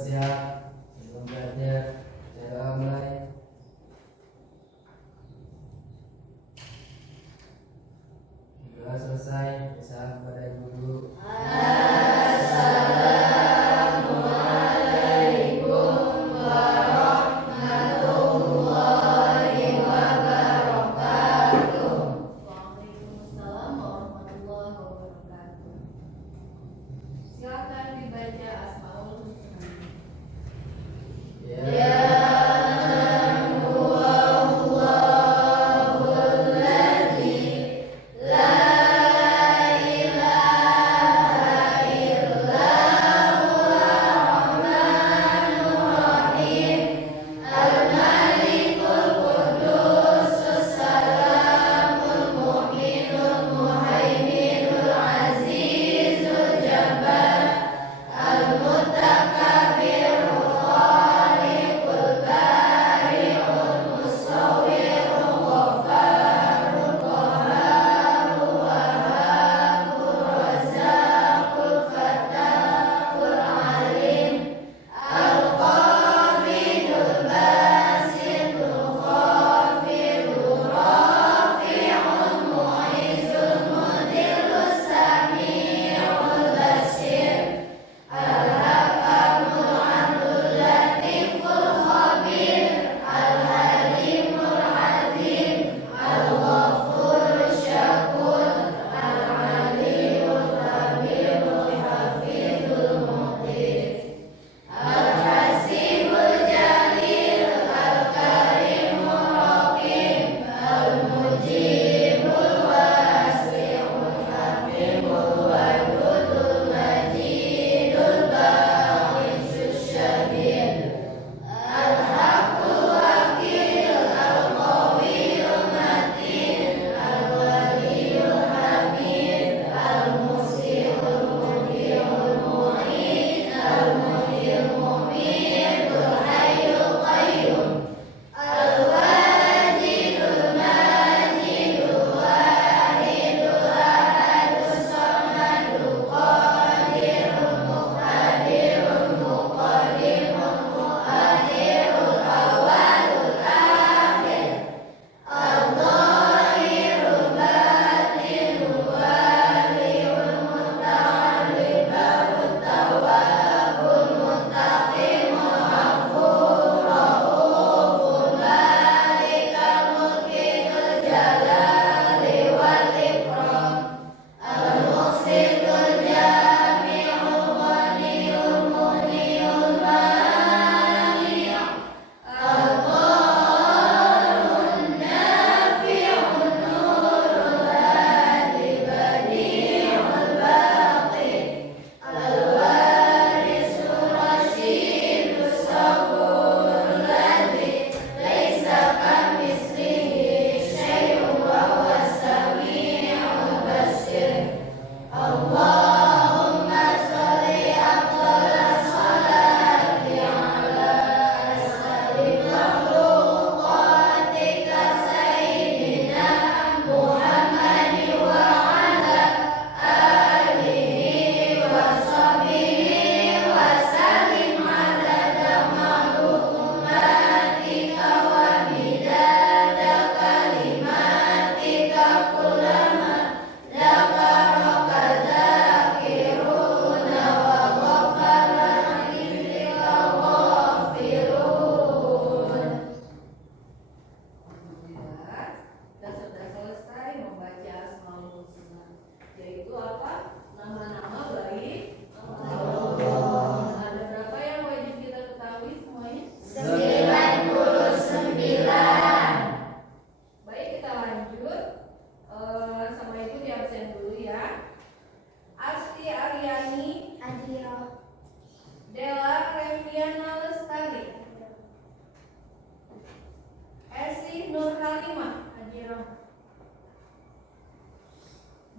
siap sebelum belajar. Saya doa mulai. Doa selesai, salam kepada ibu guru. Assalamualaikum warahmatullahi wabarakatuh. Waalaikumsalam warahmatullahi wabarakatuh. Silakan dibaca Asmaul Husna. Ya.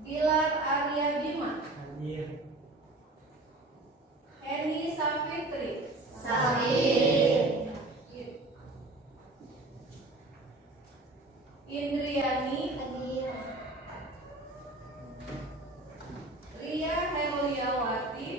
Gilar Arya Bima. Hadir. Heni Safitri. Sakit. Indriani. Hadir. Ria Heliawati.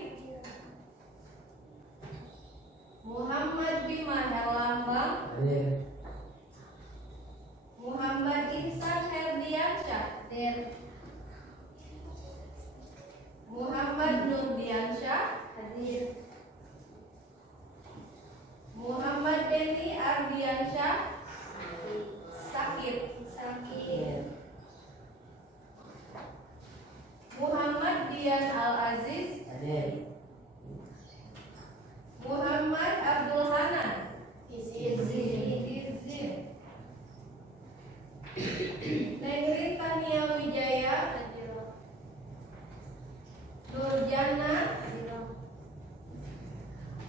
Aziz. Hadir. Muhammad Abdul Hanan. Izin. Negeri Tania Wijaya. Nurjana.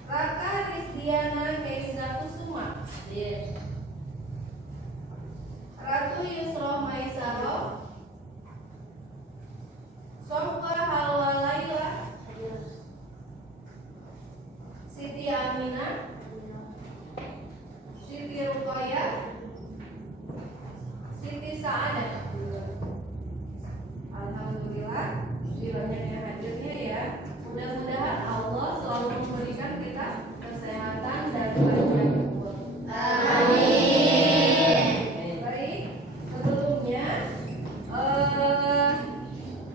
Raka Rizdiana Keiza Kusuma. Ratu Yusroh Maisaro. Somka Halwa Laila. Siti Aminah. Siti Ruqayyah. Siti Sa'adah. Alhamdulillah, banyaknya hadirnya ya. Mudah-mudahan Allah selalu memberikan kita kesehatan dan panjang umur. Amin. Baik, sebelumnya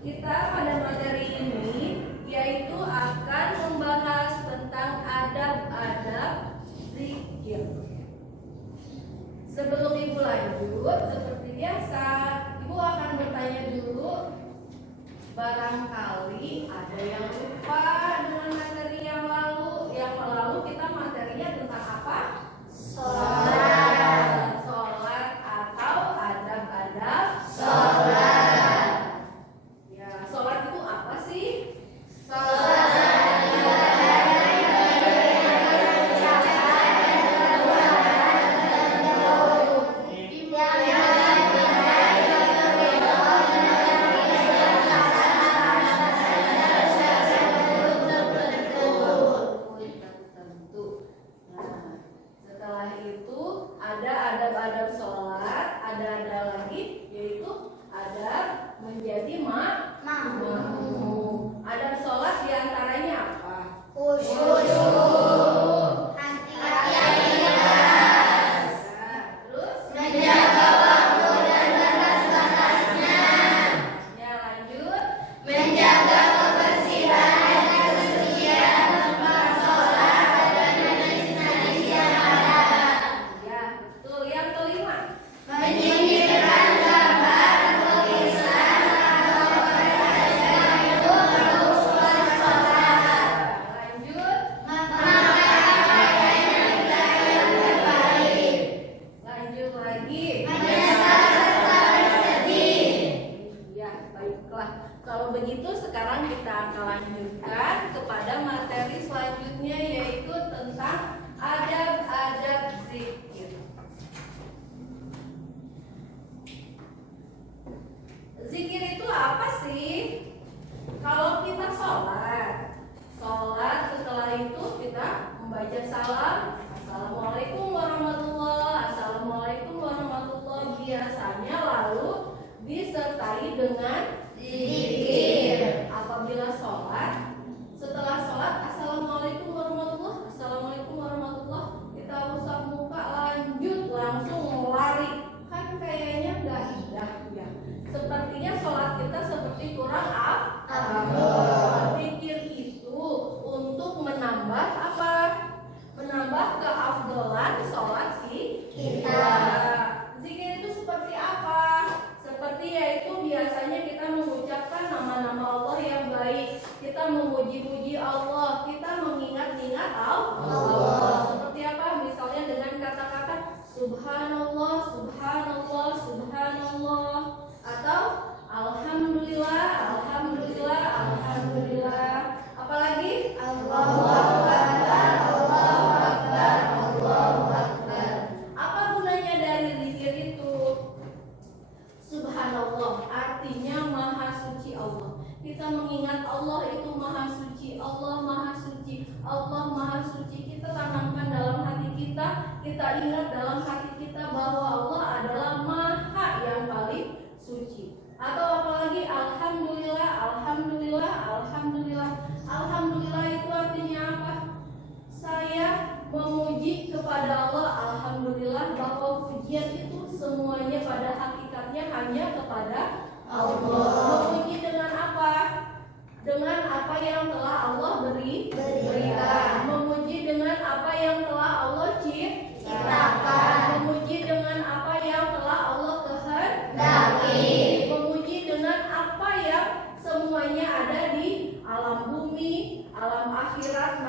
kita pada materi ini yaitu akan membahas tentang adab-adab zikir. Sebelum Ibu lanjut, seperti biasa, Ibu akan bertanya dulu. Barangkali ada yang lupa dengan materi yang lalu. Yang lalu kita materinya tentang apa? Sholat. Sholat atau adab-adab Sholat. Ya, sholat itu apa sih? Tentu. Nah, setelah itu ada adab-adab sholat, ada lagi yaitu adab menjadi makmum. Adab sholat diantaranya apa? Khusyuk. Hati-hati. Terus? Menjaga waktu dan batas-batasnya. Ya, lanjut. Menjaga kebersihan dan kesucian tempat sholat dan najis-najis yang ada. Ya, betul. Yang kelima. Menyingkirkan gambar, tulisan, atau perhiasan itu merusak sholat. Lanjut. Memakai pakaian yang terbaik. Lanjut lagi. Menyesal serta bersedih. Ya, baiklah. Kalau begitu sekarang kita akan lanjutkan kepada materi selanjutnya yaitu tentang adab-adab zikir. Zikir itu apa sih? Kalau kita sholat setelah itu kita membaca salam, Assalamualaikum warahmatullahi, Assalamualaikum warahmatullahi, biasanya lalu disertai dengan Zikir. apabila sholat, setelah sholat Assalamualaikum warahmatullahi, Assalamualaikum warahmatullahi, kita usap muka lanjut langsung lari, kan kayaknya nggak indah ya. Sepertinya sholat kita seperti kurang afdol. Zikir itu untuk menambah apa? Menambah keafdolan sholat kita. Zikir itu seperti apa? Seperti yaitu biasanya kita mengucapkan nama-nama Allah yang baik, kita memuji-muji Allah, kita mengingat-ingat Allah. Seperti apa? Misalnya dengan kata-kata Subhanallah, Subhanallah, Subhanallah, atau Alhamdulillah, Alhamdulillah, Alhamdulillah. Apalagi Allahu Akbar, Allahu Akbar, Allahu Akbar. apa gunanya dari zikir itu? Subhanallah artinya maha suci Allah. Kita mengingat Allah itu maha suci, Allah maha suci, Allah maha suci. Kita tanamkan dalam hati kita, kita ingat dalam hati kita bahwa Allah adalah maha yang paling suci. Atau apalagi Alhamdulillah, Alhamdulillah, Alhamdulillah. Alhamdulillah itu artinya apa? Saya memuji kepada Allah, Alhamdulillah, bahwa pujian itu semuanya pada hakikatnya hanya kepada Allah. Memuji dengan apa? Dengan apa yang telah Allah berikan. Memuji dengan apa yang telah Allah ciptakan. Memuji dengan apa yang telah Allah kehendaki. Memuji dengan apa yang semuanya ada di alam alam akhirat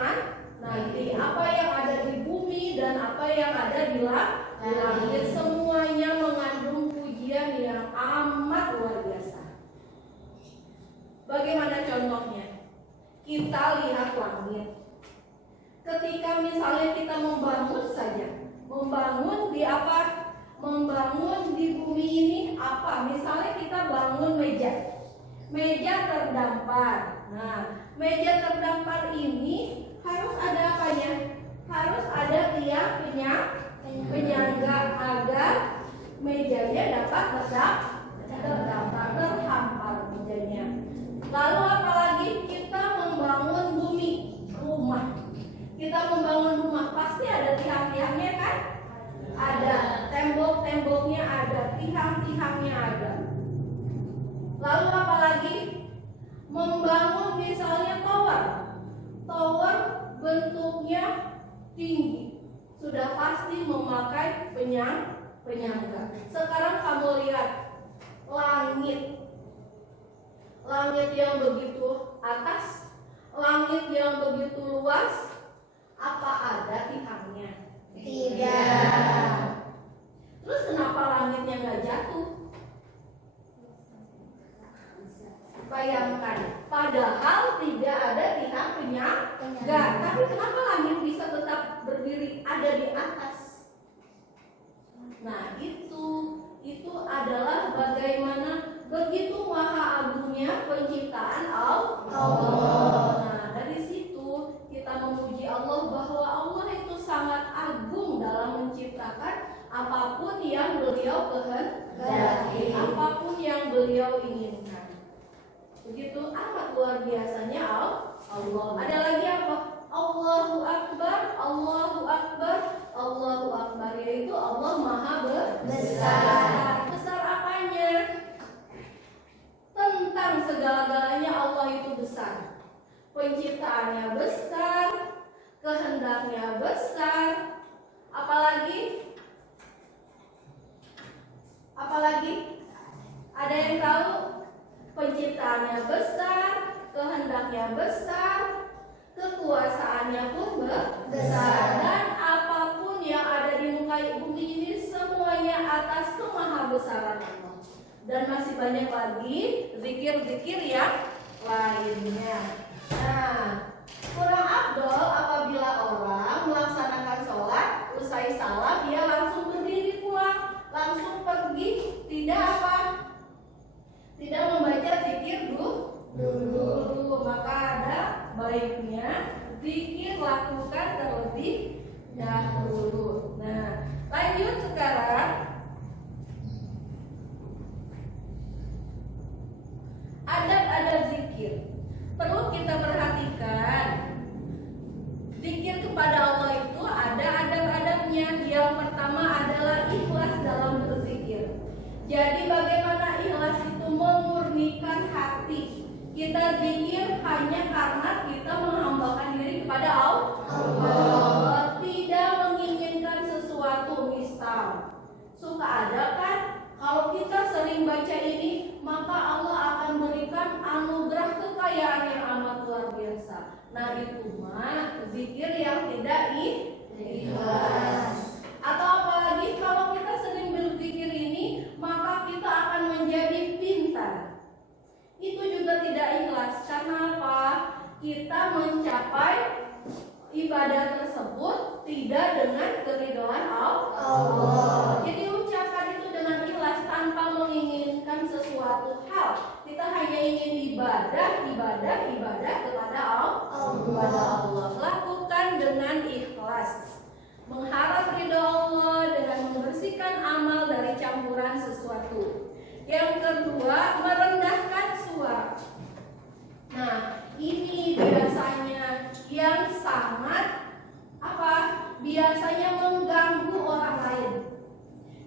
nanti. Apa yang ada di bumi dan apa yang ada di langit, semuanya mengandung pujian yang amat luar biasa. Bagaimana contohnya? Kita lihat langit. Ketika misalnya kita membangun saja, membangun di apa? Membangun di bumi ini apa? Misalnya kita bangun meja terdampar. Nah, meja terdampar ini harus ada apanya? Harus ada tiang penyangga agar mejanya dapat terdampar, terhampar mejanya. Lalu apalagi kita membangun rumah. Kita membangun rumah pasti ada tiang-tiangnya kan? Ada, tembok-temboknya ada, tiang-tiangnya ada. Lalu apalagi? Membangun misalnya tower bentuknya tinggi, sudah pasti memakai penyangga. Sekarang kamu lihat langit yang begitu atas, langit yang begitu luas, apa ada tiangnya? Tidak. Terus kenapa langitnya nggak jatuh? Bayangkan, padahal tidak ada tiang penyangga, tapi kenapa langit bisa tetap berdiri ada di atas? Nah, itu adalah bagaimana begitu maha agungnya penciptaan Allah. Nah, dari situ kita memuji Allah bahwa Allah itu sangat agung dalam menciptakan apapun yang beliau kehendaki, apapun yang beliau inginkan. Begitu amat luar biasanya Allah. Ada lagi apa? Allahu Akbar, Allahu Akbar, Allahu Akbar, yaitu Allah Maha Besar. Besar apanya? Tentang segala-galanya Allah itu besar. Penciptaannya besar, kehendaknya besar. Apalagi? Ada yang tahu? Penciptaannya besar, kehendaknya besar, kekuasaannya pun besar, dan apapun yang ada di muka bumi ini semuanya atas kemahabesaran Allah. Dan masih banyak lagi zikir-zikir yang lainnya. Nah, kurang afdol apabila orang melaksanakan sholat, usai salam dia langsung berdiri pulang, langsung pergi, tidak membaca zikir dulu. Maka ada baiknya zikir lakukan terlebih dahulu. Nah, lanjut sekarang. Adab-adab zikir perlu kita perhatikan. Zikir kepada Allah itu ada adab-adabnya. Yang pertama adalah ikhlas dalam berzikir. Jadi bagaimana ikhlas itu? Memurnikan hati. Kita zikir hanya karena kita menghambakan diri kepada Allah. Tidak menginginkan sesuatu. Misal, suka ada kan? Kalau kita sering baca ini, maka Allah akan berikan anugerah kekayaan yang amat luar biasa. Nah, itu mah zikir yang tidak ikhlas. Atau apalagi kalau kita sering berzikir ini, maka kita akan menjadi pintar. Itu juga tidak ikhlas. Karena apa? Kita mencapai ibadah tersebut tidak dengan keridhaan Allah. Jadi ucapan itu dengan ikhlas tanpa menginginkan sesuatu hal. Kita hanya ingin ibadah kepada Allah. Lakukan dengan ikhlas. Mengharap ridho Allah dengan membersihkan amal dari campuran sesuatu. Yang kedua, merendahkan suara. Nah, ini biasanya yang sangat biasanya mengganggu orang lain.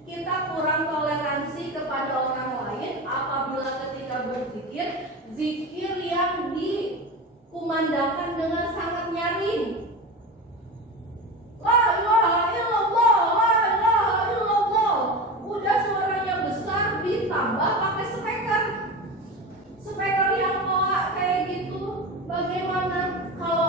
Kita kurang toleransi kepada orang lain apabila ketika berzikir, zikir yang dikumandangkan dengan sangat nyaring. La ilaha illallah, la ilaha illallah. Udah suaranya besar ditambah pakai speaker yang kayak gitu. Bagaimana kalau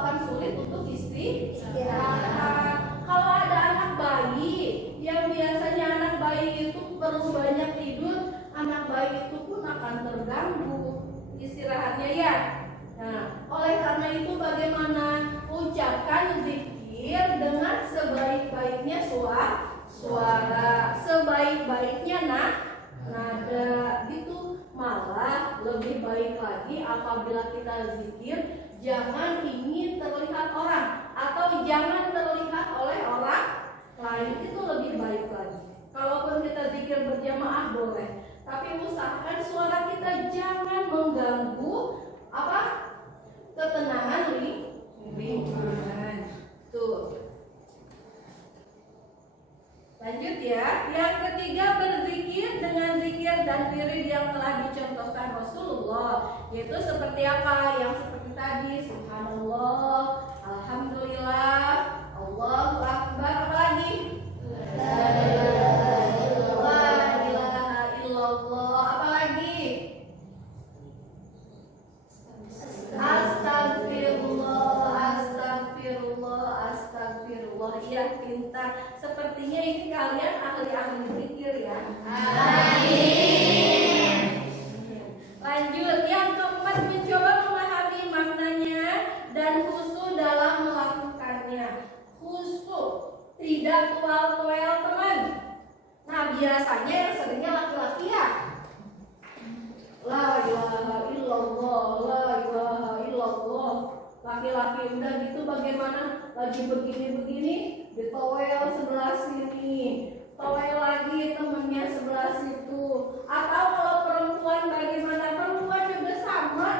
akan sulit untuk istirahat. Kalau ada anak bayi yang biasanya anak bayi itu perlu banyak tidur, anak bayi itu pun akan terganggu istirahatnya ya. Nah, oleh karena itu bagaimana ucapkan zikir dengan sebaik-baiknya suara, sebaik-baiknya nada gitu. Malah lebih baik lagi apabila kita zikir jangan ingin terlihat orang atau jangan terlihat oleh orang lain, itu lebih baik lagi. Kalaupun kita zikir berjamaah boleh, tapi usahakan suara kita jangan mengganggu ketenangan lingkungan. Tuh. Lanjut ya. Yang ketiga, berzikir dengan zikir dan wirid yang telah dicontohkan Rasulullah, yaitu seperti apa? Yang seperti tadi, subhanallah, alhamdulillah, Allahu akbar, apalagi? La ilaha illallah, apalagi? Astagfirullah, astagfirullah, astagfirullah. Iya, pintar. Sepertinya ini kalian ahli-ahli zikir ya. Amin. Lanjut, yang keempat, mencoba memahami maknanya dan khusyuk dalam melakukannya. Khusyuk, tidak tual-tuel teman. Nah, biasanya yang seringnya laki-laki ya. La ilaha illallah, la ilaha illallah. Laki-laki udah gitu bagaimana? Lagi begini-begini, ditowel sebelah sini, towel lagi temennya sebelah situ. Atau kalau perempuan bagaimana? Perempuan juga sama.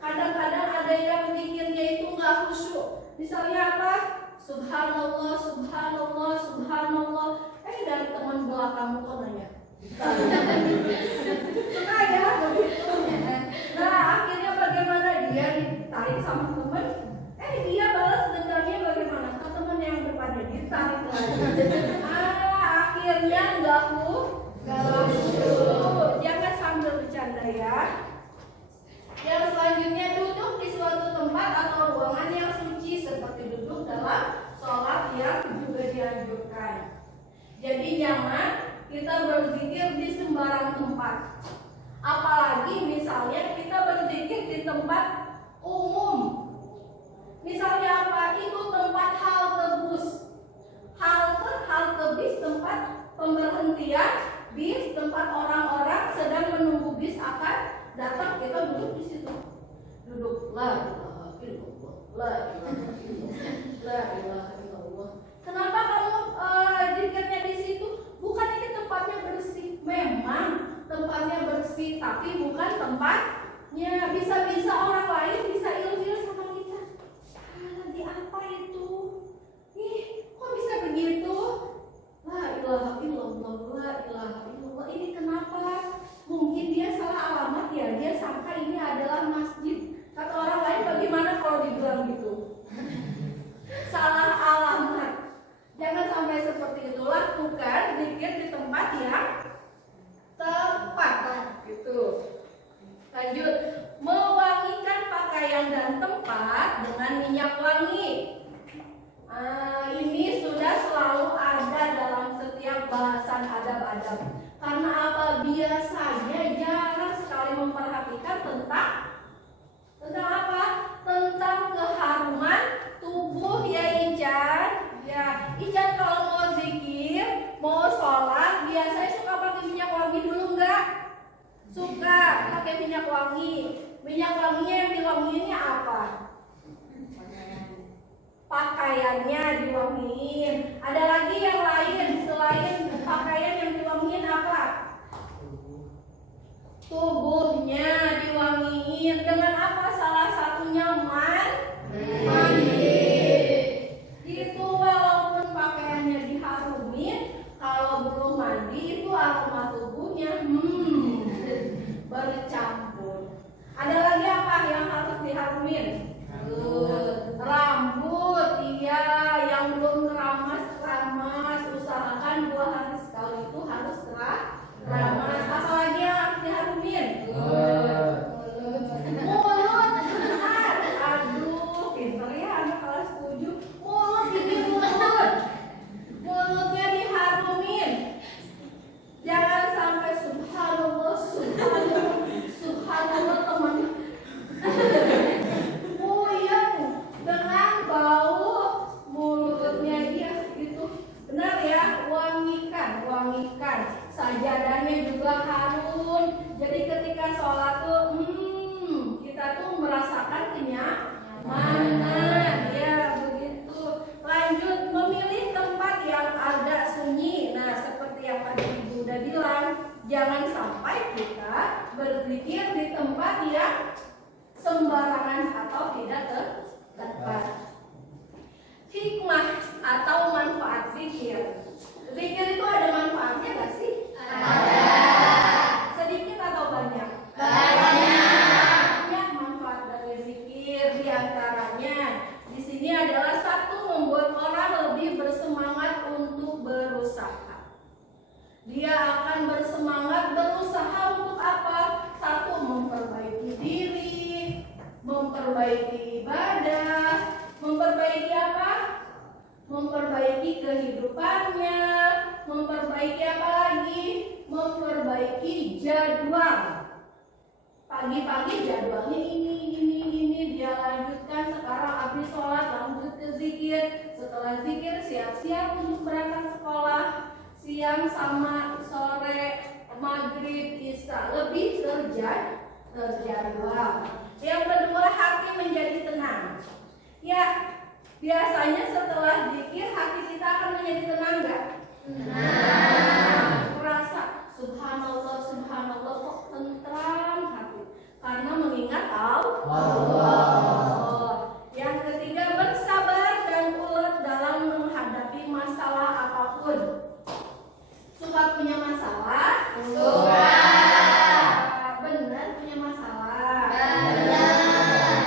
Kadang-kadang ada yang mikirnya itu nggak khusyuk. Misalnya apa? Subhanallah, subhanallah, subhanallah. Dari teman belakangmu kok nanya. Suka ya begitu. Nah, akhirnya bagaimana? Dia ditarik sama teman. Dia balas dendamnya bagaimana? Ke teman yang depannya ditarik lagi. Akhirnya nggak khusyuk. Jangan sambil bercanda ya. Yang selanjutnya, duduk di suatu tempat atau ruangan yang suci, seperti duduk dalam sholat yang juga dianjurkan. Jadi jangan kita berzikir di sembarang tempat. Apalagi misalnya kita berzikir di tempat umum. Misalnya apa? Itu tempat halte bus, halte bis, tempat pemberhentian bis, tempat orang-orang sedang menunggu bis akan datang. Kita duduk di situ. Duduk. La ilaha illallah, la ilaha illallah, la ilaha illallah. Kenapa kamu zikirnya di situ? Bukan ini tempatnya bersih. Memang tempatnya bersih, tapi bukan tempatnya. Bisa-bisa orang lain bisa ilfil sama kita. Lagi apa itu? Kok bisa begitu? La ilaha illallah, la ilaha illallah. Ini kenapa? Mungkin dia salah alamat ya. Dia sangka ini adalah masjid. Kata orang lain, bagaimana kalau dibilang gitu? Salah alamat. Jangan sampai seperti itu. Lakukan zikir di tempat yang tepat. Gitu. Lanjut, mewangikan pakaian dan tempat dengan minyak wangi. Ini sudah selalu ada dalam setiap bahasan adab-adab. Karena apa? Biasanya jarang sekali memperhatikan tentang apa? Tentang keharuman tubuh ya Ican. Ya, Ican kalau mau zikir, mau sholat, biasanya suka pakai minyak wangi dulu enggak? Suka pakai minyak wangi. Minyak wanginya yang diwangiinnya apa? Pakaiannya diwangiin. Ada lagi yang lain selain pakaian yang diwangiin apa? Tubuhnya diwangiin. Dengan apa? Salah satunya mandi. Itu walaupun pakaiannya diharumin, kalau belum mandi itu aroma tubuhnya bercampur. Ada lagi apa yang harus diharumin? Rambut, iya, yang belum keramas, usahakan 2 hari sekali itu harus keramas. Apalagi yang harus diharumin? sembarangan atau tidak tepat. Hikmah atau manfaat zikir. Zikir itu ada manfaatnya nggak sih? Ada. Sedikit atau banyak? Banyak. Banyak manfaat dari zikir. Di antaranya di sini adalah satu, membuat orang lebih bersemangat untuk berusaha. Dia akan bersemangat berusaha untuk apa? Satu, memperbaiki diri, memperbaiki ibadah, memperbaiki apa? Memperbaiki kehidupannya, memperbaiki apa lagi? Memperbaiki jadwal. Pagi-pagi jadwalnya ini dia lanjutkan. Sekarang habis sholat lanjut ke zikir. Setelah zikir siap-siap untuk berangkat sekolah. Siang sama sore, maghrib, isya, lebih terjadwal. Yang kedua, hati menjadi tenang. Ya, biasanya setelah zikir hati kita akan menjadi tenang nggak? Tenang. Merasa subhanallah, subhanallah, kok tentram hati. Karena mengingat Allah. Yang ketiga, bersabar dan ulet dalam menghadapi masalah apapun. Suka punya masalah? Suka. Benar punya masalah? Benar.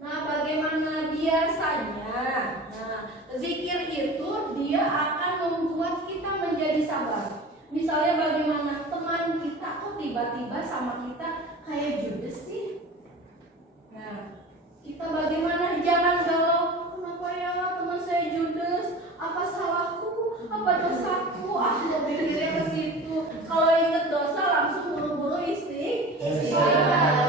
Nah, bagaimana biasanya? Nah, zikir itu dia akan membuat kita menjadi sabar. Misalnya bagaimana teman kita kok tiba-tiba sama kita kayak judes sih? Nah, kita bagaimana? Jangan galau. Kenapa ya teman saya judes? Apa salahku? Apa dosaku? Pikirnya ke situ. Kalau ingat dosa langsung buru-buru istighfar.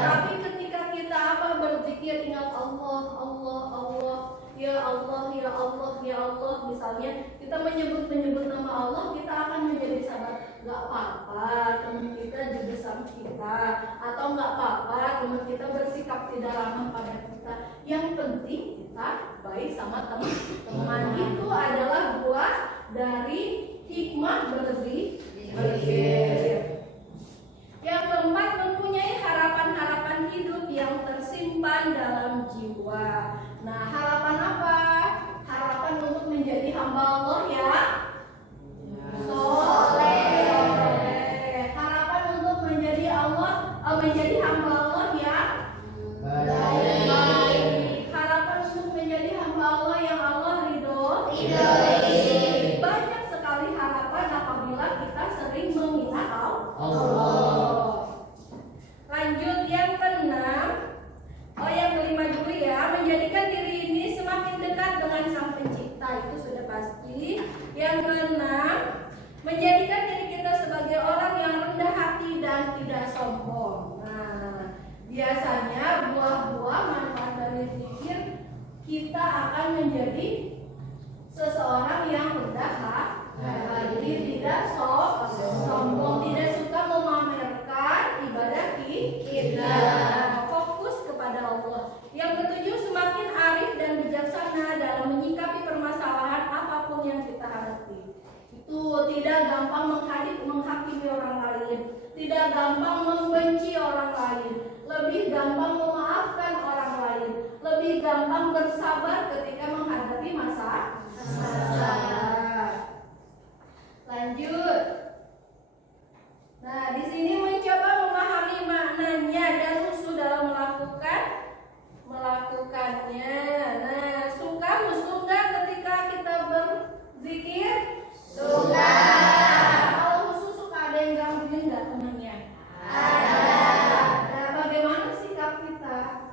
Tapi ketika kita berzikir, ingat Allah, Allah, Allah. Ya Allah, ya Allah, ya Allah. Misalnya kita menyebut nama Allah, kita akan menjadi sabar. Gak apa-apa teman kita juga sama kita, atau gak apa-apa teman kita bersikap tidak ramah pada kita. Yang penting kita baik sama teman. Itu adalah buah dari hikmah berzikir. Yang keempat, mempunyai harapan-harapan hidup yang tersimpan dalam jiwa. Nah, harapan apa? Harapan untuk menjadi hamba Allah ya. Soleh. Harapan untuk menjadi hamba Allah ya. Baik. Harapan untuk menjadi hamba Allah yang Allah ridho. Banyak sekali harapan apabila kita sering mengingat Allah. Lanjut yang keenam. Yang kelima dulu ya, menjadikan diri ini semakin dekat dengan Sang Pencipta, itu sudah pasti. Yang keenam, menjadikan diri kita sebagai orang yang rendah hati dan tidak sombong. Nah, biasanya buah-buah manfaat dari zikir, kita akan menjadi seseorang yang rendah hati, tidak sombong, tidak suka memamerkan ibadah kita. Fokus kepada Allah. Yang ketujuh, semakin arif dan bijaksana dalam menyikapi permasalahan apapun yang kita hadapi. Itu tidak gampang menghakimi orang lain, tidak gampang membenci orang lain, lebih gampang memaafkan orang lain, lebih gampang bersabar ketika menghadapi masalah. Lanjut. Nah, di sini mencoba memahami maknanya dan usul dalam melakukannya. Nah, suka nggak ketika kita berzikir? Suka. Kalau musuh suka ada yang gangguin nggak temannya? Ada. Nah, bagaimana sikap kita?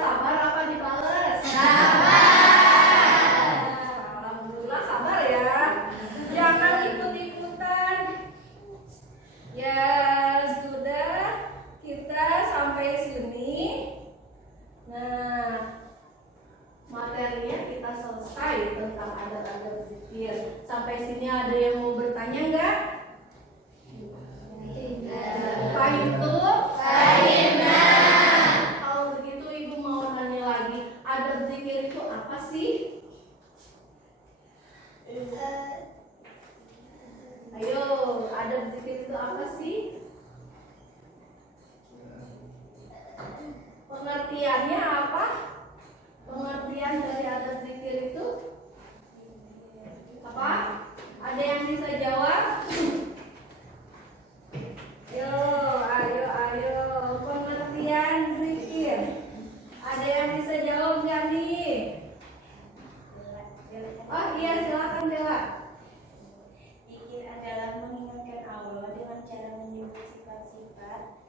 Sabar apa dibales? Sabar. pengertiannya apa? Pengertian dari adat zikir itu apa? Ada yang bisa jawab? Ayo, pengertian zikir. Ada yang bisa jawab nggak nih? Oh iya, silakan Dewa. Zikir adalah mengingatkan Allah dengan cara menyebut sifat-sifat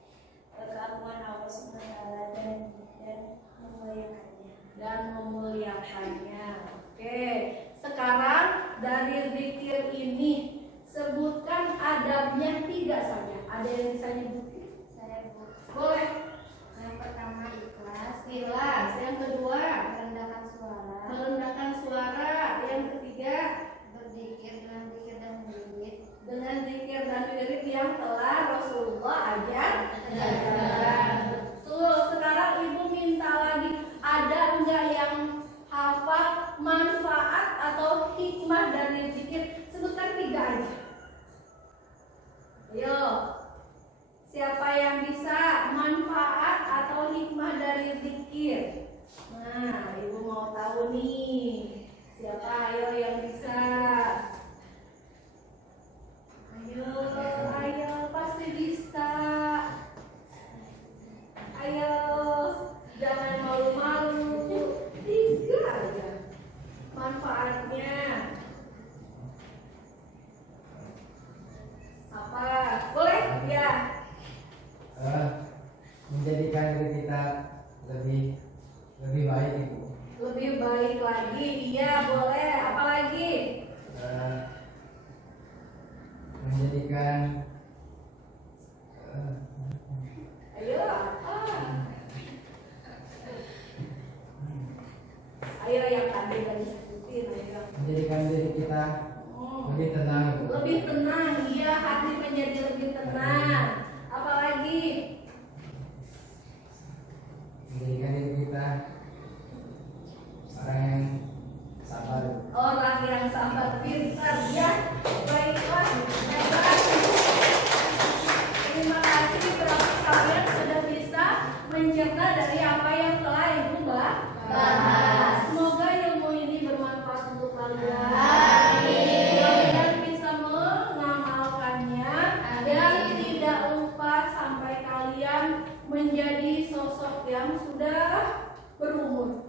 keagungan Allah SWT dan memuliakannya. Oke, sekarang dari zikir ini sebutkan adabnya 3 saja. Ada yang bisa nyebutin? Saya Boleh. yang pertama ikhlas, Yang kedua, merendahkan suara, merendahkan suara. Yang ketiga, berzikir dengan zikir dan wirid, dengan zikir dan wirid yang telah Rasulullah Ajarkan. Betul. Sekarang ibu minta lagi, ada enggak yang hafal manfaat atau hikmah dari zikir? Sebutkan 3 aja. Ayo, siapa yang bisa manfaat atau hikmah dari zikir? Nah, ibu mau tahu nih. Siapa ayo yang bisa? Ayo, pasti bisa. Ayo, jangan malu-malu. 3 aja manfaatnya. Apa? Boleh? Ya. Menjadikan diri kita lebih baik Ibu. Lebih baik lagi. Iya, boleh. Apa lagi? Menjadikan Ayo, apa? Ayo yang tadi sebutin, ayo. menjadikan diri kita lebih tenang Ibu. Lebih tenang, iya, hati menjadi lebih tenang. Apalagi? Menjadikan diri kita orang yang sabar. Orang yang sabar, pintar, ya. Baiklah, terima kasih kepada kalian sudah bisa mencerna dari apa yang telah ibu bahas. Semoga ilmu ini bermanfaat untuk kalian. Kalian bisa mengamalkannya dan tidak lupa sampai kalian menjadi sosok yang sudah berumur.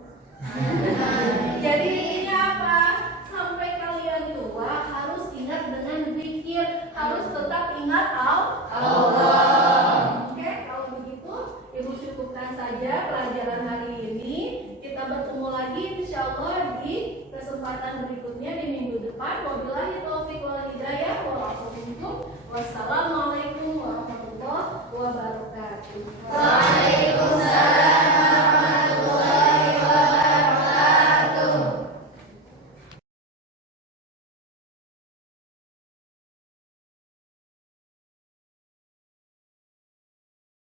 Jadi ini apa? Sampai kalian tua harus ingat dengan zikir, harus tetap ingat Allah. Oke, kalau begitu ibu cukupkan saja pelajaran hari ini. Kita bertemu lagi insya Allah di kesempatan berikutnya di minggu depan. Wabillahi taufiq wal hidayah. Wassalamualaikum warahmatullahi wabarakatuh.